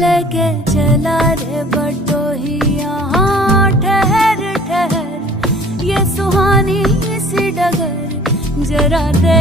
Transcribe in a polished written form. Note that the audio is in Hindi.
लेके चला रे बटोही यहाँ ठहर ठहर, ये सुहानी सी डगर जरा दे